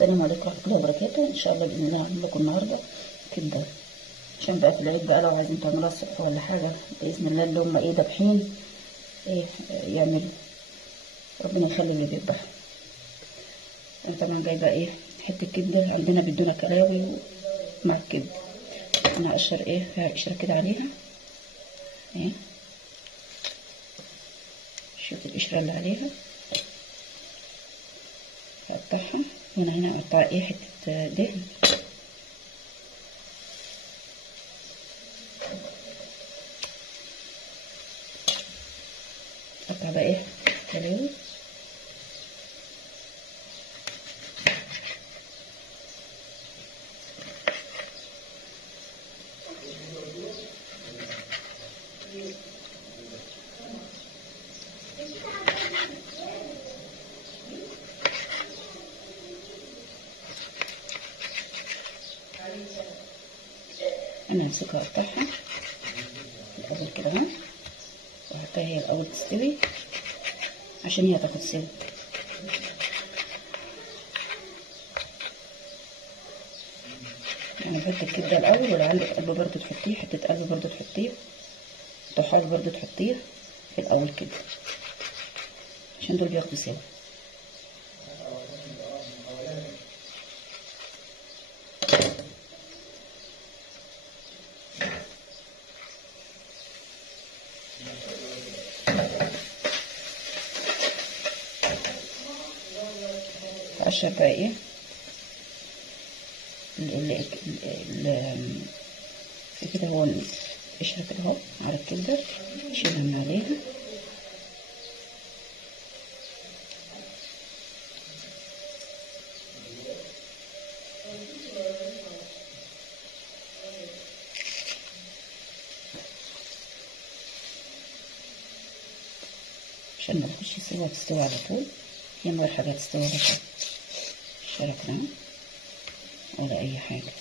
السلام عليكم ورحمة الله وبركاته. ان شاء الله باذن الله هعمل لكم النهارده كبده، عشان بقى في العيد بقى لو عايزين تعملوها الصبح ولا حاجه باذن الله اللي هم دابحين يعملوا. ربنا يخلي اللي بيذبح. انا طبعا جايبه حته كبده عندنا بدون كلاوي مع الكبده. انا هقشر فيها قشره كده عليها شوف القشره اللي عليها هقطعها. وانا هنا هقطع حته دهن اقطع بقى كلاوي. انا همسكها اقطعها الاول كده اهو، وهحطها هي الاول تستوي عشان هي تاخد سوا. يعني بحط الكبده الاول، ولو عندك قلب برضو تحطيه، حته قلب برضو تحطيه، طحال برضو تحطيه في الاول كده عشان دول بياخدوا سوا. هقشر بقى كده هو القشره كده اهو على الكبده، اشيلها من عليها. عشان ما تخش سوا، تستوي على طول. هي من غير حاجه تستوي على طول، شركنا ولا اي حاجه.